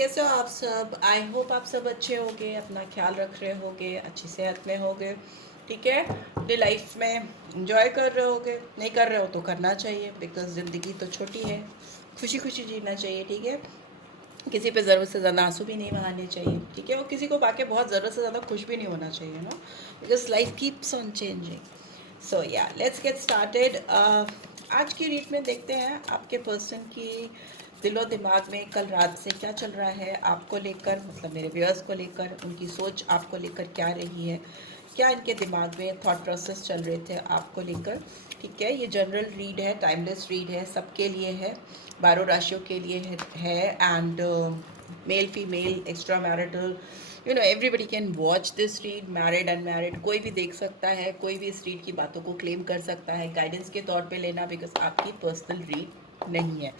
कैसे हो आप सब? आई होप आप सब अच्छे होगे, अपना ख्याल रख रहे होगे, अच्छी सेहत में होगे। ठीक है, अपनी लाइफ में इंजॉय कर रहे होगे। नहीं कर रहे हो तो करना चाहिए, बिकॉज ज़िंदगी तो छोटी है, खुशी खुशी जीना चाहिए। ठीक है, किसी पे ज़रूरत से ज़्यादा आंसू भी नहीं बहाने चाहिए। ठीक है, और किसी को पाके बहुत ज़रूरत से ज़्यादा खुश भी नहीं होना चाहिए ना, because life keeps on changing. So या लेट्स गेट स्टार्टेड। आज की रीड में देखते हैं आपके पर्सन की दिलो दिमाग में कल रात से क्या चल रहा है आपको लेकर, मतलब मेरे व्यूअर्स को लेकर, उनकी सोच आपको लेकर क्या रही है, क्या इनके दिमाग में थॉट प्रोसेस चल रहे थे आपको लेकर। ठीक है, ये जनरल रीड है, टाइमलेस रीड है, सबके लिए है, 12 राशियों के लिए है and male female extra marital, you know everybody can watch this read, married unmarried कोई भी देख सकता है, कोई भी इस रीड की बातों को क्लेम कर सकता है, गाइडेंस के तौर पे लेना, बिकॉज आपकी पर्सनल रीड नहीं है।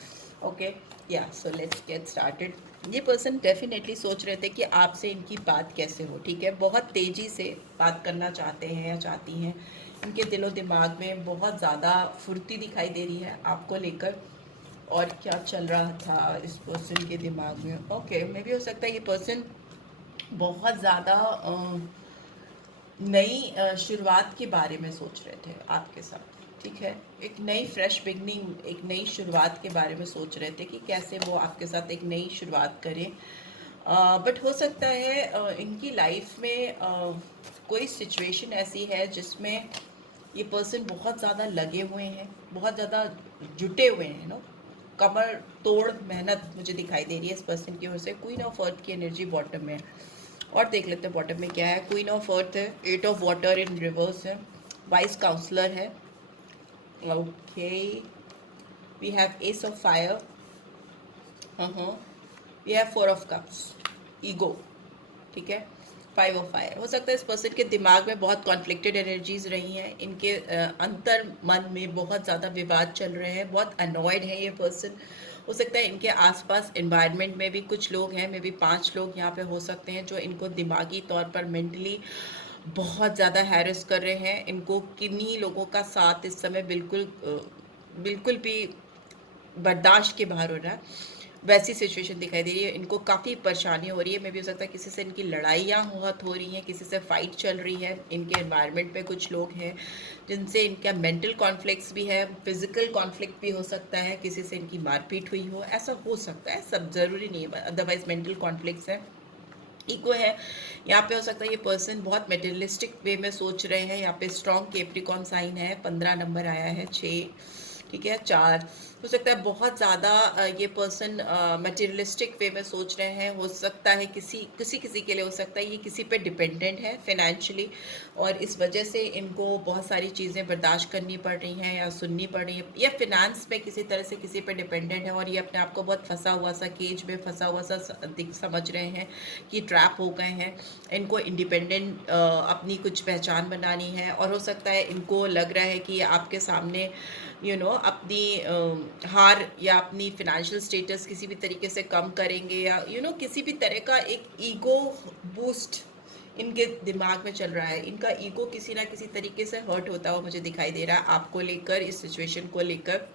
ओके, या सो लेट्स गेट स्टार्टेड। ये पर्सन डेफिनेटली सोच रहे थे कि आपसे इनकी बात कैसे हो। ठीक है, बहुत तेज़ी से बात करना चाहते हैं या चाहती हैं। इनके दिलो दिमाग में बहुत ज़्यादा फुर्ती दिखाई दे रही है आपको लेकर। और क्या चल रहा था इस पर्सन के दिमाग में? ओके, मे भी हो सकता है ये पर्सन बहुत ज़्यादा नई शुरुआत के बारे में सोच रहे थे आपके साथ। ठीक है, एक नई फ्रेश बिगनिंग, एक नई शुरुआत के बारे में सोच रहे थे कि कैसे वो आपके साथ एक नई शुरुआत करें। बट हो सकता है इनकी लाइफ में कोई सिचुएशन ऐसी है जिसमें ये पर्सन बहुत ज़्यादा लगे हुए हैं, बहुत ज़्यादा जुटे हुए हैं नो, कमर तोड़ मेहनत मुझे दिखाई दे रही है इस पर्सन की ओर से। क्वीन ऑफ अर्थ की एनर्जी बॉटम में है, और देख लेते हैं बॉटम में क्या है। क्वीन ऑफ अर्थ है, 8 ऑफ वाटर इन रिवर्स है, वाइस काउंसलर है। Okay, we have S of fire, हाँ, we have 4 of cups, ego. ठीक है, 5 ऑफ फायर। हो सकता है इस पर्सन के दिमाग में बहुत कॉन्फ्लिक्टेड एनर्जीज रही हैं, इनके अंतर मन में बहुत ज़्यादा विवाद चल रहे हैं, बहुत अनॉयड है ये पर्सन। हो सकता है इनके आसपास एनवायरनमेंट में भी कुछ लोग हैं, मे बी 5 लोग यहाँ पे हो सकते हैं, जो इनको दिमागी तौर पर मेंटली बहुत ज़्यादा हैरेस कर रहे हैं। इनको किन्हीं लोगों का साथ इस समय बिल्कुल भी बर्दाश्त के बाहर हो रहा है, वैसी सिचुएशन दिखाई दे रही है। इनको काफ़ी परेशानी हो रही है, मे भी हो सकता है किसी से इनकी लड़ाइयाँ बहुत हो रही हैं, किसी से फाइट चल रही है। इनके एनवायरनमेंट में कुछ लोग हैं जिनसे इनका मेंटल कॉन्फ्लिक्ट्स भी है, फिजिकल कॉन्फ्लिक्ट भी हो सकता है, किसी से इनकी मारपीट हुई हो, ऐसा हो सकता है, सब ज़रूरी नहीं है, अदरवाइज मेंटल कॉन्फ्लिक्ट्स है। इको है, यहाँ पे हो सकता है ये पर्सन बहुत मेटेरियलिस्टिक वे में सोच रहे हैं। यहाँ पे स्ट्रॉन्ग कैप्रिकॉन साइन है, 15 नंबर आया है, 6, ठीक है, 4। हो सकता है बहुत ज़्यादा ये पर्सन मटेरियलिस्टिक वे में सोच रहे हैं। हो सकता है किसी किसी किसी के लिए हो सकता है ये किसी पे डिपेंडेंट है फाइनेंशियली, और इस वजह से इनको बहुत सारी चीज़ें बर्दाश्त करनी पड़ रही हैं या सुननी पड़ रही है, या फिनांस में किसी तरह से किसी पे डिपेंडेंट है, और ये अपने आप को बहुत फंसा हुआ सा, केज में फंसा हुआ सा समझ रहे हैं कि ट्रैप हो गए हैं। इनको इंडिपेंडेंट अपनी कुछ पहचान बनानी है, और हो सकता है इनको लग रहा है कि आपके सामने अपनी हार या अपनी फिनेंशियल स्टेटस किसी भी तरीके से कम करेंगे, या किसी भी तरह का एक ईगो बूस्ट इनके दिमाग में चल रहा है। इनका ईगो किसी ना किसी तरीके से हर्ट होता हुआ मुझे दिखाई दे रहा है आपको लेकर, इस सिचुएशन को लेकर।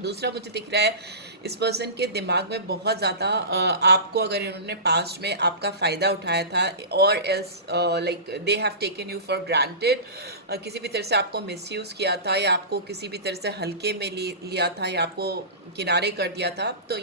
दूसरा मुझे दिख रहा है इस पर्सन के दिमाग में बहुत ज़्यादा आपको, अगर इन्होंने पास्ट में आपका फ़ायदा उठाया था, और else like they have taken you for granted, किसी भी तरह से आपको मिसयूज़ किया था, या आपको किसी भी तरह से हल्के में लिया था, या आपको किनारे कर दिया था, तो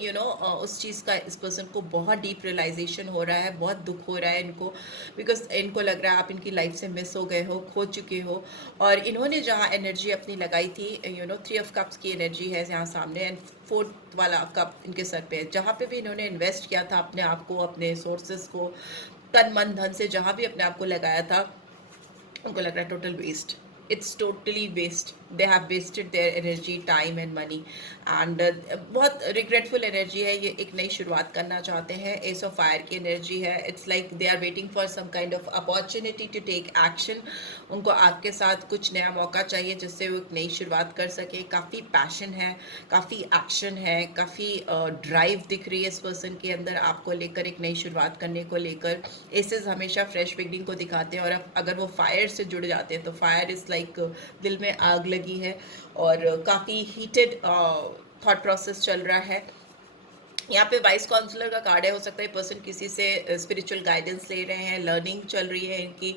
उस चीज़ का इस पर्सन को बहुत डीप रियलाइजेशन हो रहा है, बहुत दुख हो रहा है इनको, बिकॉज इनको लग रहा है आप इनकी लाइफ से मिस हो गए हो, खो चुके हो। और इन्होंने जहाँ एनर्जी अपनी लगाई थी, 3 ऑफ कप्स की एनर्जी है यहाँ सामने, एंड 4th वाला कप इनके सर पे है। जहाँ पे भी इन्होंने इन्वेस्ट किया था अपने आप को, अपने सोर्सेस को, तन मन धन से जहाँ भी अपने आप को लगाया था, उनको लग रहा है total waste, it's totally waste, they have wasted their energy, time and money, and बहुत रिग्रेटफुल एनर्जी है। ये एक नई शुरुआत करना चाहते हैं, एस ऑफ फायर की एनर्जी है। It's like they are waiting for some kind of opportunity to take action. उनको आपके साथ कुछ नया मौका चाहिए जिससे वो एक नई शुरुआत कर सके। काफ़ी पैशन है, काफ़ी एक्शन है, काफ़ी ड्राइव दिख रही है इस पर्सन के अंदर आपको लेकर, एक नई शुरुआत करने को लेकर। एसेस हमेशा फ्रेश बिगनिंग को दिखाते हैं, और अगर वो फायर से जुड़ जाते हैं तो फायर इज़ लाइक दिल में आग लगी है, और काफ़ी हीटेड थॉट प्रोसेस चल रहा है। यहाँ पे वाइस काउंसलर का कार्ड है। हो सकता है पर्सन किसी से स्पिरिचुअल गाइडेंस ले रहे हैं, लर्निंग चल रही है इनकी।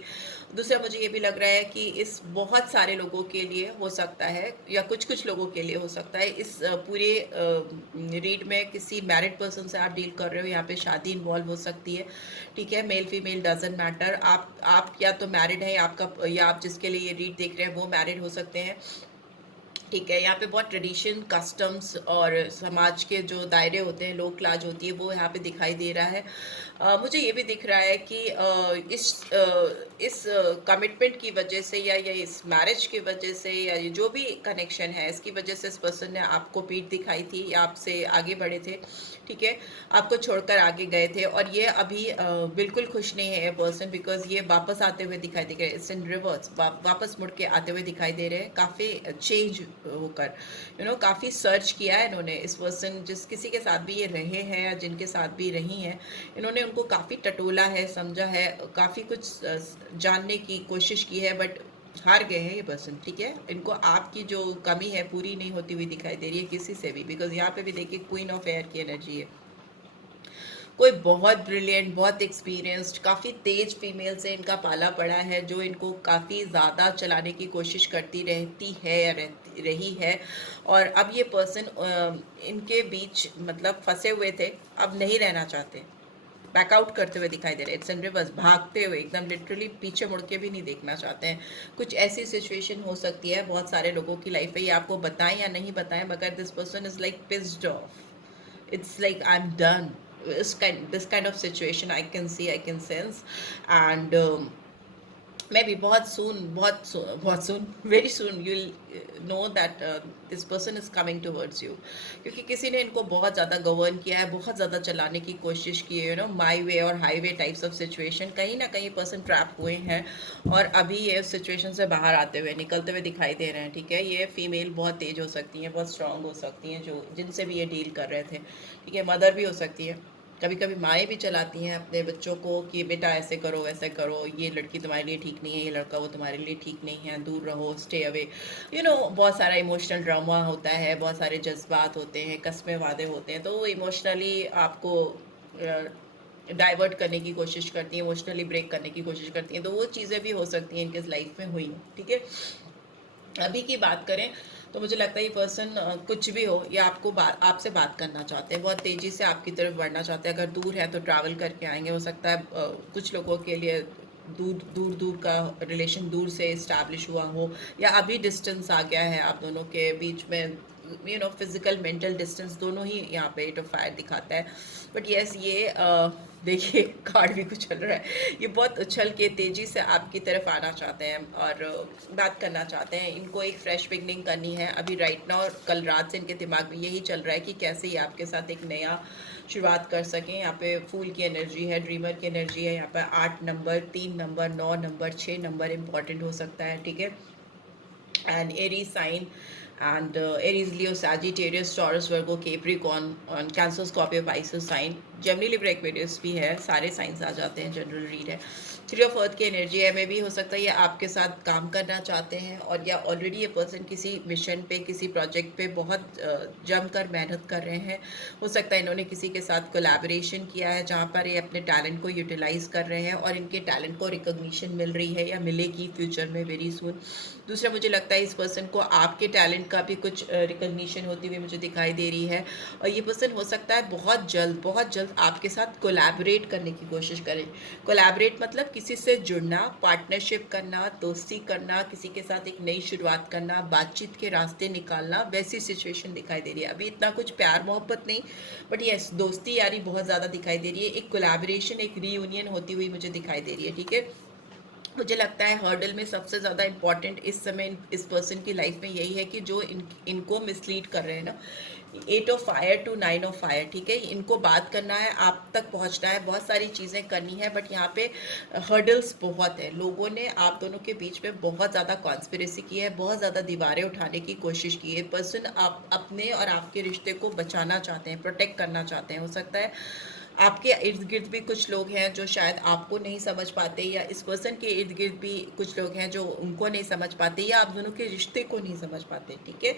दूसरा मुझे ये भी लग रहा है कि इस बहुत सारे लोगों के लिए हो सकता है, या कुछ कुछ लोगों के लिए हो सकता है, इस पूरे रीड में किसी मैरिड पर्सन से आप डील कर रहे हो। यहाँ पे शादी इन्वॉल्व हो सकती है, ठीक है। Male female doesn't matter. आप या तो मैरिड हैं, आपका या आप जिसके लिए ये रीड देख रहे हैं वो मैरिड हो सकते हैं, ठीक है। यहाँ पे बहुत ट्रेडिशन, कस्टम्स और समाज के जो दायरे होते हैं, लोक लाज होती है, वो यहाँ पे दिखाई दे रहा है। मुझे ये भी दिख रहा है कि इस कमिटमेंट की वजह से, या इस मैरिज की वजह से, या ये जो भी कनेक्शन है इसकी वजह से इस पर्सन ने आपको पीठ दिखाई थी, या आपसे आगे बढ़े थे, ठीक है, आपको छोड़कर आगे गए थे। और ये अभी बिल्कुल खुश नहीं है ये पर्सन, बिकॉज ये वापस आते हुए दिखाई दे रहे हैं। इट्स इन रिवर्स, वापस मुड़ के आते हुए दिखाई दे रहे हैं, काफ़ी चेंज होकर, काफ़ी सर्च किया है इन्होंने। इस पर्सन जिस किसी के साथ भी ये रहे हैं या जिनके साथ भी रही हैं, इन्होंने उनको काफ़ी टटोला है, समझा है, काफ़ी कुछ जानने की कोशिश की है, बट हार गए हैं ये पर्सन, ठीक है। इनको आपकी जो कमी है पूरी नहीं होती हुई दिखाई दे रही है किसी से भी, बिकॉज यहाँ पे भी देखिए क्वीन ऑफ एयर की एनर्जी है। कोई बहुत ब्रिलियंट, बहुत एक्सपीरियंस्ड, काफ़ी तेज फीमेल से इनका पाला पड़ा है, जो इनको काफ़ी ज़्यादा चलाने की कोशिश करती रहती है या रही है। और अब ये पर्सन इनके बीच मतलब फंसे हुए थे, अब नहीं रहना चाहते, बैकआउट करते हुए दिखाई दे रहे हैं। इट्स इन रिवर्स, भागते हुए, एकदम लिटरली पीछे मुड़ के भी नहीं देखना चाहते हैं। कुछ ऐसी सिचुएशन हो सकती है बहुत सारे लोगों की लाइफ में, ये आपको बताएं या नहीं बताएं, मगर this person is like pissed off. It's like I'm done. This kind of situation I can see, I can sense, and maybe बहुत soon, very soon you'll know that this person is coming towards you, क्योंकि किसी ने इनको बहुत ज़्यादा govern किया है, बहुत ज़्यादा चलाने की कोशिश की है, माई वे और हाईवे टाइप्स ऑफ सिचुएशन। कहीं ना कहीं पर्सन ट्रैप हुए हैं और अभी ये सिचुएशन से बाहर आते हुए, निकलते हुए दिखाई दे रहे हैं, ठीक है। ये फीमेल बहुत तेज हो सकती हैं, बहुत स्ट्रांग हो सकती हैं, जो जिनसे भी ये डील कर रहे थे, ठीक है। मदर भी हो सकती है, कभी कभी माएँ भी चलाती हैं अपने बच्चों को कि बेटा ऐसे करो वैसे करो, ये लड़की तुम्हारे लिए ठीक नहीं है, ये लड़का वो तुम्हारे लिए ठीक नहीं है, दूर रहो, स्टे अवे। बहुत सारा इमोशनल ड्रामा होता है, बहुत सारे जज्बात होते हैं, कस्में वादे होते हैं, तो वो इमोशनली आपको डाइवर्ट करने की कोशिश करती हैं, इमोशनली ब्रेक करने की कोशिश करती हैं। तो वो चीज़ें भी हो सकती हैं इनके लाइफ में हुई, ठीक है। अभी की बात करें तो मुझे लगता है ये पर्सन कुछ भी हो, या आपसे बात करना चाहते हैं, बहुत तेज़ी से आपकी तरफ बढ़ना चाहते हैं। अगर दूर है तो ट्रैवल करके आएंगे। हो सकता है कुछ लोगों के लिए दूर का रिलेशन दूर से इस्टेब्लिश हुआ हो, या अभी डिस्टेंस आ गया है आप दोनों के बीच में, फिजिकल मेंटल डिस्टेंस दोनों ही यहाँ पे 8 ऑफ फायर दिखाता है। बट यस, ये देखिए कार्ड भी कुछ चल रहा है, ये बहुत उछल के तेज़ी से आपकी तरफ आना चाहते हैं और बात करना चाहते हैं। इनको एक फ्रेश बिगनिंग करनी है अभी राइट नाउ, और कल रात से इनके दिमाग में यही चल रहा है कि कैसे ये आपके साथ एक नया शुरुआत कर सकें। यहाँ पे फूल की एनर्जी है, ड्रीमर की एनर्जी है। यहाँ पर 8 नंबर, 3 नंबर, 9 नंबर, 6 नंबर इंपॉर्टेंट हो सकता है, ठीक है। And Aries sign, and Aries, Leo, Sagittarius, Taurus, Virgo, Capricorn, and Cancer, Scorpio, Pisces sign, Gemini, Libra, Aquarius भी है, सारे साइंस आ जाते हैं, जनरल रीड है। 3 ऑफ अर्थ की एनर्जी है, में भी हो सकता है ये आपके साथ काम करना चाहते हैं, और या ऑलरेडी ये पर्सन किसी मिशन पे, किसी प्रोजेक्ट पे बहुत जमकर मेहनत कर रहे हैं। हो सकता है इन्होंने किसी के साथ कोलैबोरेशन किया है जहाँ पर ये अपने टैलेंट को यूटिलाइज कर रहे हैं, और इनके टैलेंट को रिकॉग्निशन मिल रही है या मिलेगी फ्यूचर में वेरी सून। दूसरा मुझे लगता है इस पर्सन को आपके टैलेंट का भी कुछ रिकॉग्निशन होती हुई मुझे दिखाई दे रही है, और ये पर्सन हो सकता है बहुत जल्द आपके साथ कोलैबोरेट करने की कोशिश करें। कोलैबोरेट मतलब किसी से जुड़ना, पार्टनरशिप करना, दोस्ती करना, किसी के साथ एक नई शुरुआत करना, बातचीत के रास्ते निकालना, वैसी सिचुएशन दिखाई दे रही है। अभी इतना कुछ प्यार मोहब्बत नहीं, बट यस, दोस्ती यारी बहुत ज़्यादा दिखाई दे रही है। एक कोलैबोरेशन, एक रीयूनियन होती हुई मुझे दिखाई दे रही है, ठीक है। मुझे लगता है हर्डल में सबसे ज़्यादा इम्पॉर्टेंट इस समय इस पर्सन की लाइफ में यही है कि जो इनको मिसलीड कर रहे हैं ना, 8 of fire to 9 of fire, ठीक है। इनको बात करना है, आप तक पहुंचना है, बहुत सारी चीज़ें करनी है, बट यहाँ पे हर्डल्स बहुत है। लोगों ने आप दोनों के बीच में बहुत ज़्यादा कॉन्स्पिरेसी की है, बहुत ज़्यादा दीवारें उठाने की कोशिश की है। पर्सन आप अपने और आपके रिश्ते को बचाना चाहते हैं, प्रोटेक्ट करना चाहते हैं। हो सकता है आपके इर्द गिर्द भी कुछ लोग हैं जो शायद आपको नहीं समझ पाते, या इस पर्सन के इर्द गिर्द भी कुछ लोग हैं जो उनको नहीं समझ पाते, या आप दोनों के रिश्ते को नहीं समझ पाते, ठीक है।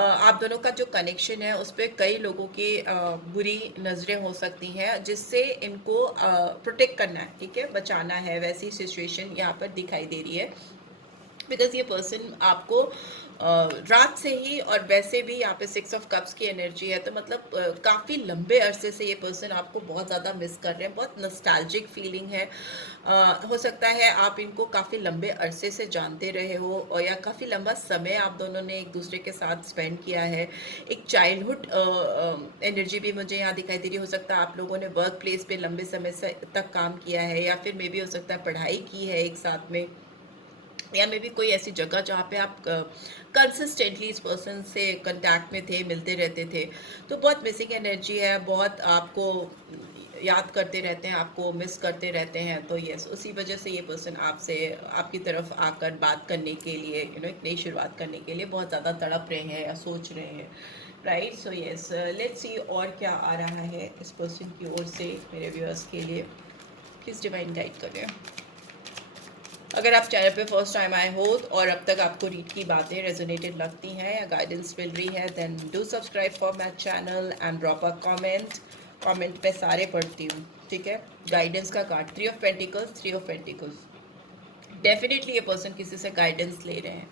आप दोनों का जो कनेक्शन है उस पर कई लोगों की बुरी नज़रें हो सकती हैं, जिससे इनको प्रोटेक्ट करना है, ठीक है, बचाना है, वैसी सिचुएशन यहाँ पर दिखाई दे रही है। बिकॉज ये पर्सन आपको रात से ही, और वैसे भी यहाँ पे 6 ऑफ कप्स की एनर्जी है, तो मतलब काफ़ी लंबे अरसे से ये पर्सन आपको बहुत ज़्यादा मिस कर रहे हैं, बहुत नॉस्टैल्जिक फीलिंग है। हो सकता है आप इनको काफ़ी लंबे अरसे से जानते रहे हो, और या काफ़ी लंबा समय आप दोनों ने एक दूसरे के साथ स्पेंड किया है। एक चाइल्डहुड एनर्जी भी मुझे यहाँ दिखाई दे रही। हो सकता है आप लोगों ने वर्क प्लेस पे लंबे समय से तक काम किया है, या फिर मे भी हो सकता है पढ़ाई की है एक साथ में, या मे भी कोई ऐसी जगह जहाँ पे आप कंसिस्टेंटली इस पर्सन से कांटेक्ट में थे, मिलते रहते थे। तो बहुत मिसिंग एनर्जी है, बहुत आपको याद करते रहते हैं, आपको मिस करते रहते हैं। तो यस, उसी वजह से ये पर्सन आपसे, आपकी तरफ आकर बात करने के लिए, एक नई शुरुआत करने के लिए बहुत ज़्यादा तड़प रहे हैं या सोच रहे हैं, right. So yes, let's see और क्या आ रहा है इस पर्सन की ओर से मेरे व्यूअर्स के लिए। प्लीज़ डिवाइन गाइड करें। अगर आप चैनल पे फर्स्ट टाइम आए हो और अब तक आपको रीड की बातें रेजोनेटेड लगती हैं या गाइडेंस मिल रही है, then do subscribe for my channel and drop a comment. Comment पे सारे पढ़ती हूँ, ठीक है। गाइडेंस का card 3 of pentacles, 3 of pentacles. Definitely ये पर्सन किसी से गाइडेंस ले रहे हैं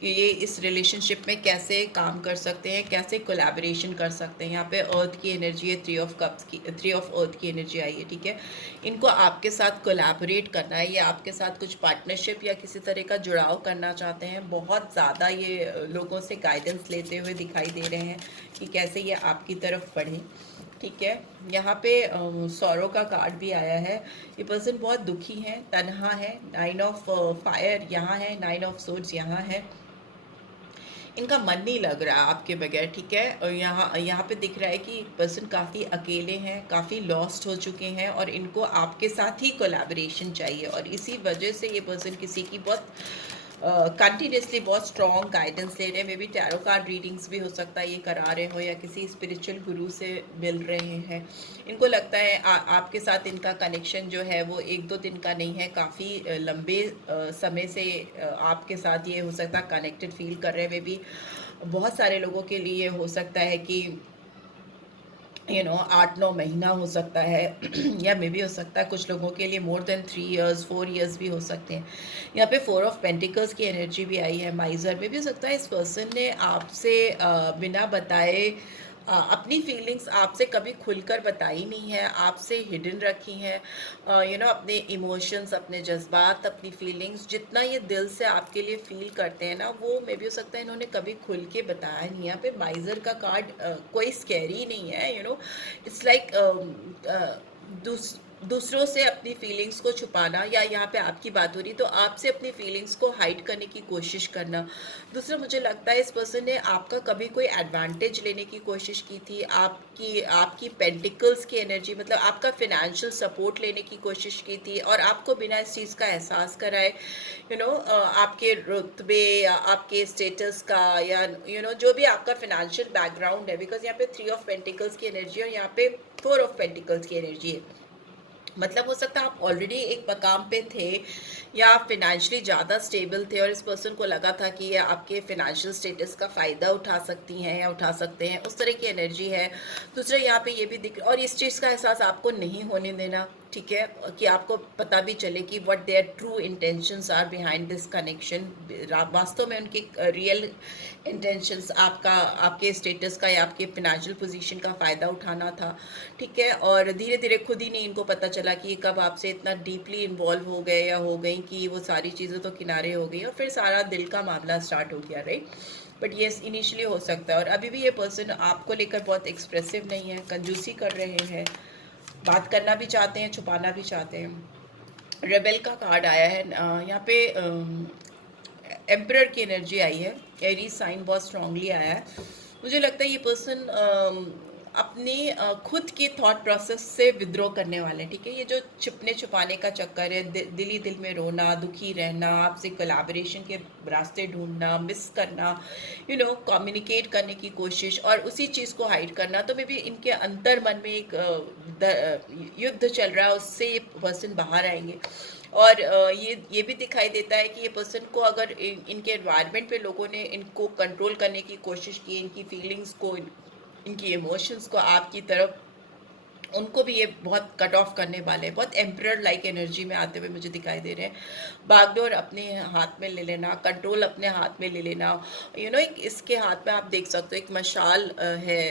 कि ये इस रिलेशनशिप में कैसे काम कर सकते हैं, कैसे कोलैबोरेशन कर सकते हैं। यहाँ पे अर्थ की एनर्जी है, 3 ऑफ कप्स की, 3 ऑफ अर्थ की एनर्जी आई है, ठीक है। इनको आपके साथ कोलैबोरेट करना है, या आपके साथ कुछ पार्टनरशिप या किसी तरह का जुड़ाव करना चाहते हैं। बहुत ज़्यादा ये लोगों से गाइडेंस लेते हुए दिखाई दे रहे हैं कि कैसे ये आपकी तरफ बढ़े, ठीक है। यहाँ पे सौरों का कार्ड भी आया है। ये पर्सन बहुत दुखी है, तन्हा है। 9 ऑफ फायर यहाँ है, 9 ऑफ सोर्ड्स यहाँ है। इनका मन नहीं लग रहा आपके बगैर, ठीक है। और यहाँ यहाँ पे दिख रहा है कि पर्सन काफ़ी अकेले हैं, काफ़ी लॉस्ट हो चुके हैं, और इनको आपके साथ ही कोलैबोरेशन चाहिए। और इसी वजह से ये पर्सन किसी की बहुत कंटिन्यूसली बहुत स्ट्रॉन्ग गाइडेंस ले रहे हैं। May be tarot card readings भी हो सकता है ये करा रहे हो, या किसी स्पिरिचुअल गुरु से मिल रहे हैं। इनको लगता है आपके साथ इनका कनेक्शन जो है वो 1-2 दिन का नहीं है, काफ़ी लंबे समय से आपके साथ ये हो सकता है कनेक्टेड फील कर रहे हैं। मे बी बहुत सारे लोगों के लिए हो सकता है कि 8-9 महीना हो सकता है या मे भी हो सकता है कुछ लोगों के लिए मोर देन 3 इयर्स, 4 इयर्स भी हो सकते हैं। यहाँ पे 4 ऑफ पेंटिकल्स की एनर्जी भी आई है। माइजर में भी हो सकता है इस पर्सन ने आपसे बिना बताए अपनी फीलिंग्स आपसे कभी खुलकर बताई नहीं है, आपसे हिडन रखी हैं। अपने इमोशंस, अपने जज्बात, अपनी फीलिंग्स जितना ये दिल से आपके लिए फील करते हैं ना, वो मे भी हो सकता है इन्होंने कभी खुल के बताया नहीं। यहाँ पे माइजर का कार्ड कोई स्कैरी नहीं है, इट्स लाइक दूसरों से अपनी फीलिंग्स को छुपाना, या यहाँ पे आपकी बात हो रही तो आपसे अपनी फीलिंग्स को हाइड करने की कोशिश करना। दूसरा, मुझे लगता है इस पर्सन ने आपका कभी कोई एडवांटेज लेने की कोशिश की थी। आपकी आपकी पेंटिकल्स की एनर्जी, मतलब आपका फिनेंशियल सपोर्ट लेने की कोशिश की थी, और आपको बिना इस चीज़ का एहसास कराए आपके रुतबे या आपके स्टेटस का, या जो भी आपका फिनेंशियल बैकग्राउंड है। बिकॉज यहाँ पे 3 ऑफ पेंटिकल्स की एनर्जी है, और यहाँ पे 4 ऑफ पेंटिकल्स की एनर्जी है। मतलब हो सकता है आप ऑलरेडी एक मकाम पे थे, या आप फिनेंशियली ज़्यादा स्टेबल थे, और इस पर्सन को लगा था कि ये आपके फिनेंशियल स्टेटस का फ़ायदा उठा सकती हैं या उठा सकते हैं, उस तरह की एनर्जी है। दूसरा, यहाँ पे ये भी दिख, और इस चीज़ का एहसास आपको नहीं होने देना, ठीक है, कि आपको पता भी चले कि what their true intentions are behind this connection. वास्तव में उनके रियल इंटेंशंस आपके स्टेटस का या आपके फिनेंशियल पोजीशन का फ़ायदा उठाना था, ठीक है। और धीरे धीरे खुद ही नहीं इनको पता चला कि ये कब आपसे इतना डीपली इन्वॉल्व हो गए या हो गई कि वो सारी चीज़ें तो किनारे हो गई, और फिर सारा दिल का मामला स्टार्ट हो गया, राइट। बट येस, इनिशियली हो सकता है। और अभी भी ये पर्सन आपको लेकर बहुत एक्सप्रेसिव नहीं है, कंजूसी कर रहे हैं, बात करना भी चाहते हैं, छुपाना भी चाहते हैं। रेबेल का कार्ड आया है। यहाँ पे एम्परर की एनर्जी आई है। एरीज साइन बहुत स्ट्रांगली आया है। मुझे लगता है ये पर्सन अपनी खुद के थॉट प्रोसेस से विद्रो करने वाले हैं, ठीक है। ये जो छिपने छुपाने का चक्कर है, दिल ही दिल में रोना, दुखी रहना, आपसे कोलैबोरेशन के रास्ते ढूंढना, मिस करना, कम्युनिकेट करने की कोशिश और उसी चीज़ को हाइड करना, तो मे बी इनके अंतर मन में एक युद्ध चल रहा है, उससे ये पर्सन बाहर आएंगे। और ये भी दिखाई देता है कि ये पर्सन को अगर इनके एनवायरनमेंट पे लोगों ने इनको कंट्रोल करने की कोशिश की, इनकी फीलिंग्स को, इनकी इमोशंस को आपकी तरफ, उनको भी ये बहुत कट ऑफ करने वाले हैं। बहुत एम्परर लाइक एनर्जी में आते हुए मुझे दिखाई दे रहे हैं। बागडोर अपने हाथ में ले लेना, कंट्रोल अपने हाथ में ले लेना, एक इसके हाथ में आप देख सकते हो एक मशाल है,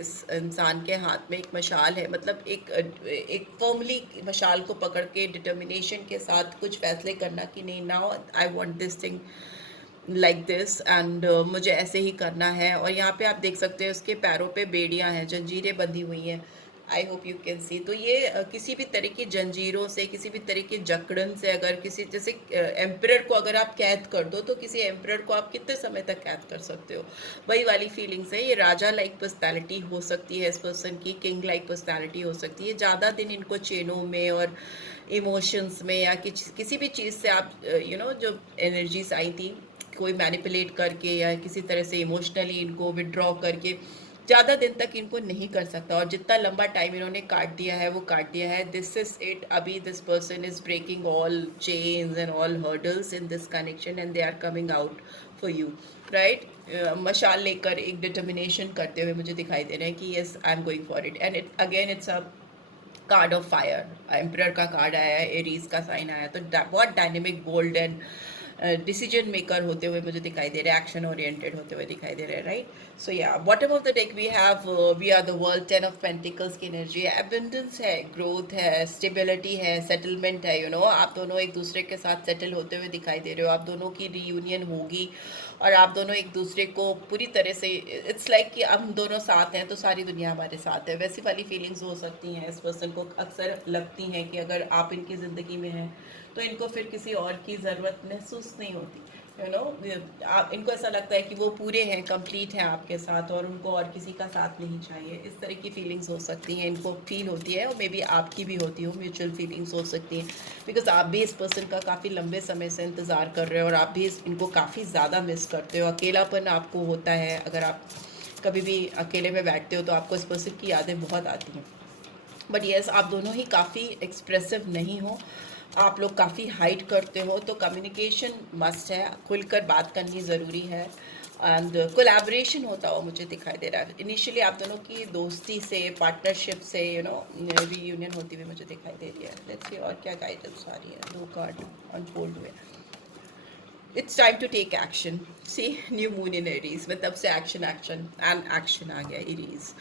इस इंसान के हाथ में एक मशाल है, मतलब एक फर्मली मशाल को पकड़ के डिटर्मिनेशन के साथ कुछ फैसले करना कि नहीं, now I want this thing like this and मुझे ऐसे ही करना है। और यहाँ पे आप देख सकते हैं उसके पैरों पे बेड़ियाँ हैं, जंजीरें बंधी हुई हैं। आई होप यू कैन सी। तो ये किसी भी तरह की जंजीरों से, किसी भी तरह की जकड़न से, अगर किसी जैसे एम्परर को अगर आप कैद कर दो, तो किसी एम्परर को आप कितने समय तक कैद कर सकते हो, वही वाली फीलिंग्स है। ये राजा लाइक पर्सनैलिटी हो सकती है इस पर्सन की, किंग लाइक पर्सनैलिटी हो सकती है। ज़्यादा दिन इनको चेनों में और इमोशंस में या किसी भी चीज़ से आप जो एनर्जीज आई थी, कोई मैनिपुलेट करके या किसी तरह से इमोशनली इनको विड्रॉ करके ज़्यादा दिन तक इनको नहीं कर सकता। और जितना लंबा टाइम इन्होंने काट दिया है वो काट दिया है। This is it. अभी this person is breaking all chains and all hurdles in this connection and they are coming out for you, right. मशाल लेकर एक डिटर्मिनेशन करते हुए मुझे दिखाई दे रहे हैं कि yes I am going for it. And it again it's a card of fire. Emperor का कार्ड आया है, एरीज का साइन आया है, तो बहुत dynamic, bold and decision maker होते हुए मुझे दिखाई दे रहे हैं, एक्शन ओरिएंटेड होते हुए दिखाई दे रहे हैं, राइट। सो या bottom of the deck we are the world, 10 ऑफ पेंटिकल्स की एनर्जी है, एबंडेंस है, ग्रोथ है, स्टेबिलिटी है, सेटलमेंट है। आप दोनों एक दूसरे के साथ सेटल होते हुए दिखाई दे रहे हो। आप दोनों की रीयूनियन होगी और आप दोनों एक दूसरे को पूरी तरह से, इट्स लाइक कि हम दोनों साथ हैं तो सारी दुनिया हमारे साथ है, वैसी वाली फीलिंग्स हो सकती हैं। इस पर्सन को अक्सर लगती हैं कि अगर आप इनकी ज़िंदगी में हैं तो इनको फिर किसी और की ज़रूरत महसूस नहीं होती। आप इनको ऐसा लगता है कि वो पूरे हैं, कंप्लीट हैं आपके साथ और उनको और किसी का साथ नहीं चाहिए। इस तरह की फीलिंग्स हो सकती हैं, इनको फील होती है, और मे बी आपकी भी होती हो, म्यूचुअल फीलिंग्स हो सकती हैं, बिकॉज आप भी इस पर्सन का काफ़ी लंबे समय से इंतज़ार कर रहे हो और आप भी इनको काफ़ी ज़्यादा मिस करते हो। अकेलापन आपको होता है, अगर आप कभी भी अकेले में बैठते हो तो आपको इस पर्सन की यादें बहुत आती हैं। बट येस, आप दोनों ही काफ़ी एक्सप्रेसिव नहीं हो, आप लोग काफ़ी हाइड करते हो, तो कम्युनिकेशन मस्ट है, खुलकर बात करनी ज़रूरी है। एंड कोलैबोरेशन होता हुआ मुझे दिखाई दे रहा है। इनिशियली आप दोनों की दोस्ती से, पार्टनरशिप से रीयूनियन होती हुई मुझे दिखाई दे रही है। लेट्स सी और क्या गाइडेंस आ रही है। 2 कार्ड अनफोल्ड हुए। It's time to take action. See, new moon in Aries में तब से एक्शन एक्शन एंड एक्शन आ गया एरीज।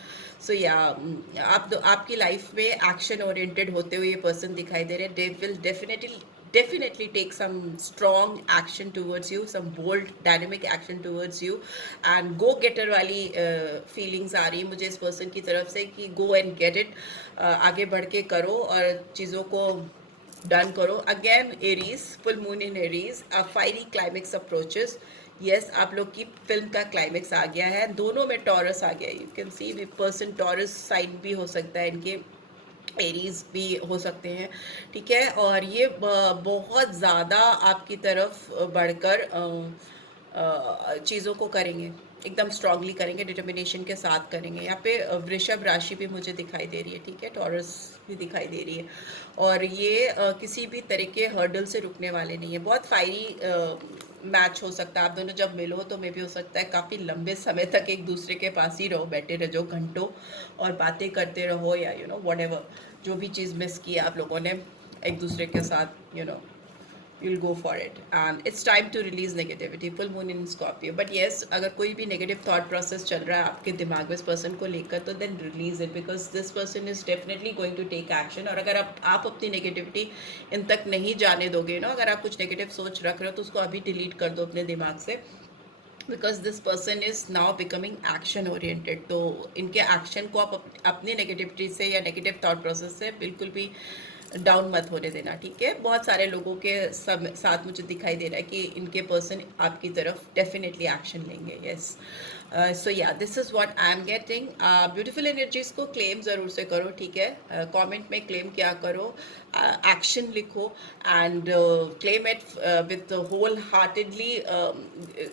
सो या आपकी लाइफ में एक्शन ओरिएंटेड होते हुए ये पर्सन दिखाई दे रहे हैं। They will definitely take some strong action towards you, some bold dynamic action towards you, and go getter वाली feelings आ रही है मुझे इस person की तरफ से कि go and get it, आगे बढ़ के करो और चीज़ों को डन करो। Again Aries, full moon in Aries, a fiery climax approaches. Yes, आप लोग की फिल्म का क्लाइमेक्स आ गया है, दोनों में टॉरस आ गया। You can see person Taurus sign भी हो सकता है, इनके एरीज भी हो सकते हैं, ठीक है। और ये बहुत ज़्यादा आपकी तरफ बढ़कर चीज़ों को करेंगे, एकदम स्ट्रांगली करेंगे, डिटर्मिनेशन के साथ करेंगे। यहाँ पे वृषभ राशि भी मुझे दिखाई दे रही है, ठीक है, टॉरस भी दिखाई दे रही है। और ये किसी भी तरह के हर्डल से रुकने वाले नहीं है। बहुत फायरी मैच हो सकता है। आप दोनों जब मिलो तो मे भी हो सकता है काफ़ी लंबे समय तक एक दूसरे के पास ही रहो, बैठे रहो घंटों और बातें करते रहो, या व्हाटएवर जो भी चीज़ मिस की आप लोगों ने एक दूसरे के साथ, you'll go for it. And it's time to release negativity. Full moon in Scorpio. But yes, अगर कोई भी negative thought process चल रहा है आपके दिमाग में इस person को लेकर, तो then release it, because this person is definitely going to take action. और अगर आप अपनी negativity इन तक नहीं जाने दोगे अगर आप कुछ negative सोच रख रहे हो तो उसको अभी delete कर दो अपने दिमाग से, because this person is now becoming action oriented. तो इनके एक्शन को आप अपनी नेगेटिविटी से या नेगेटिव थॉट प्रोसेस से बिल्कुल भी डाउन मत होने देना, ठीक है। बहुत सारे लोगों के साथ मुझे दिखाई दे रहा है कि इनके पर्सन आपकी तरफ डेफिनेटली एक्शन लेंगे। यस, सो या this is what I am getting. Beautiful energies को क्लेम ज़रूर से करो, ठीक है? कमेंट में क्लेम क्या करो, एक्शन लिखो and claim it with wholeheartedly,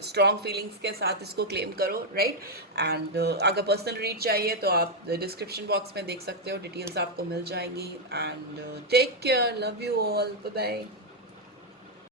strong feelings के साथ इसको क्लेम करो, राइट? एंड अगर पर्सनल रीड चाहिए तो आप डिस्क्रिप्शन बॉक्स में देख सकते हो, डिटेल्स आपको मिल जाएंगी। And take care, love you all, bye bye.